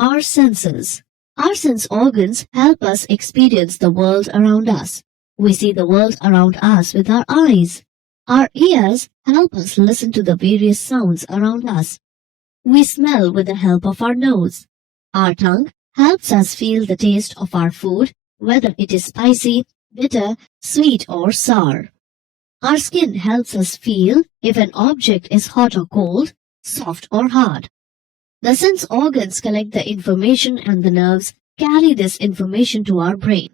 Our senses. Our sense organs help us experience the world around us. We see the world around us with our eyes. Our ears help us listen to the various sounds around us. We smell with the help of our nose. Our tongue helps us feel the taste of our food, whether it is spicy, bitter, sweet, or sour. Our skin helps us feel if an object is hot or cold, soft or hard. The sense organs collect the information and the nerves carry this information to our brain.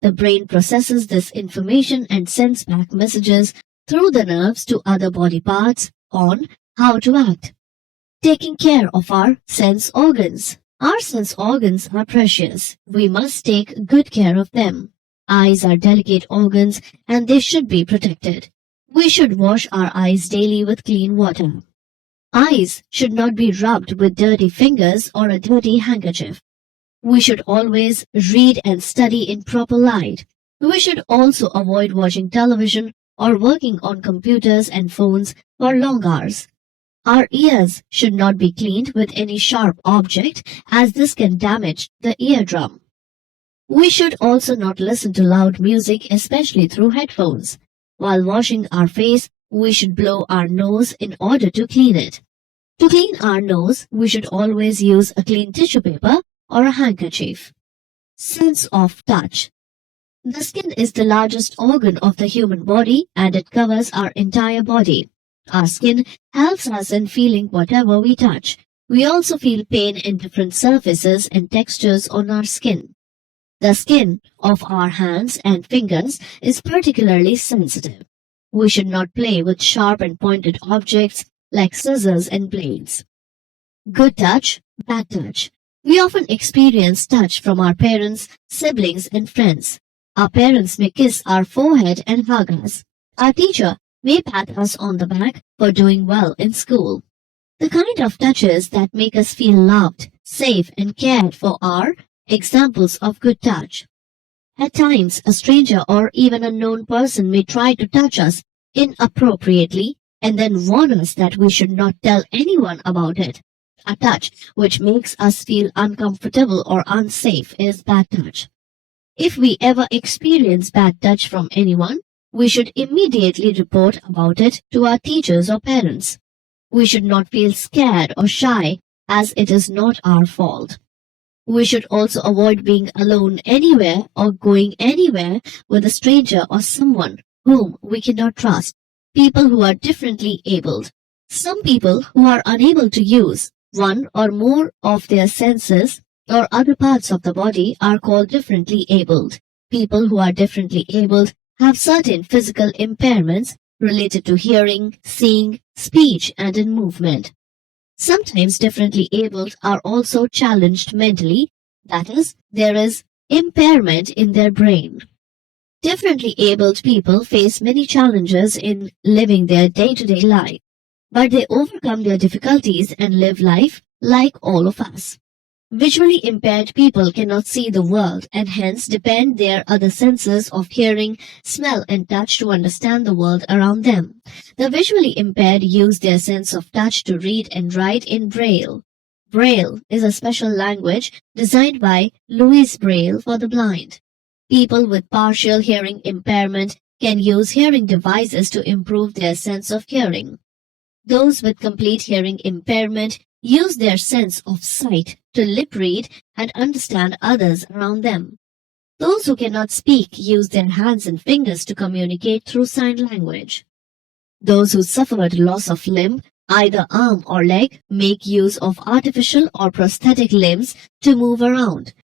The brain processes this information and sends back messages through the nerves to other body parts on how to act. Taking care of our sense organs. Our sense organs are precious. We must take good care of them. Eyes are delicate organs and they should be protected. We should wash our eyes daily with clean water. Eyes should not be rubbed with dirty fingers or a dirty handkerchief. We should always read and study in proper light. We should also avoid watching television or working on computers and phones for long hours. Our ears should not be cleaned with any sharp object as this can damage the eardrum. We should also not listen to loud music, especially through headphones. While washing our face, we should blow our nose in order to clean it. To clean our nose, we should always use a clean tissue paper or a handkerchief. Sense of touch. The skin is the largest organ of the human body and it covers our entire body. Our skin helps us in feeling whatever we touch. We also feel pain in different surfaces and textures on our skin. The skin of our hands and fingers is particularly sensitive. We should not play with sharp and pointed objects like scissors and blades. Good touch, bad touch. We often experience touch from our parents, siblings, and friends. Our parents may kiss our forehead and hug us. Our teacher may pat us on the back for doing well in school. The kind of touches that make us feel loved, safe, and cared for are examples of good touch. At times, a stranger or even a known person may try to touch us inappropriately and then warn us that we should not tell anyone about it. A touch which makes us feel uncomfortable or unsafe is bad touch. If we ever experience bad touch from anyone, we should immediately report about it to our teachers or parents. We should not feel scared or shy as it is not our fault. We should also avoid being alone anywhere or going anywhere with a stranger or someone whom we cannot trust. People who are differently abled. Some people who are unable to use one or more of their senses or other parts of the body are called differently abled. People who are differently abled have certain physical impairments related to hearing, seeing, speech, and in movement. Sometimes differently abled are also challenged mentally, that is, there is impairment in their brain. Differently abled people face many challenges in living their day-to-day life, but they overcome their difficulties and live life like all of us. Visually impaired people cannot see the world and hence depend their other senses of hearing, smell, and touch to understand the world around them. The visually impaired use their sense of touch to read and write in Braille. Braille is a special language designed by Louis Braille for the blind. People with partial hearing impairment can use hearing devices to improve their sense of hearing. Those with complete hearing impairment use their sense of sight to lip read and understand others around them. Those who cannot speak use their hands and fingers to communicate through sign language. Those who suffered loss of limb, either arm or leg, make use of artificial or prosthetic limbs to move around.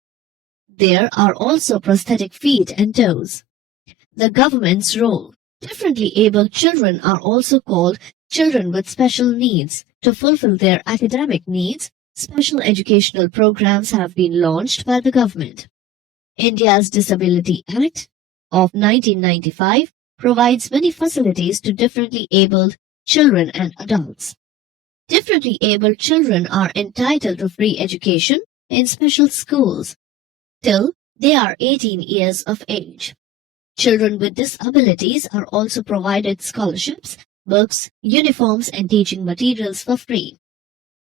There are also prosthetic feet and toes. The government's role. Differently abled children are also called children with special needs. To fulfill their academic needs, special educational programs have been launched by the government. India's Disability Act of 1995 provides many facilities to differently abled children and adults. Differently abled children are entitled to free education in special schools till they are 18 years of age. Children with disabilities are also provided scholarships, books, uniforms, and teaching materials for free.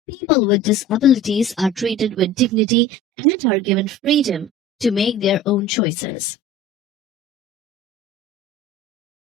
People with disabilities are treated with dignity and are given freedom to make their own choices.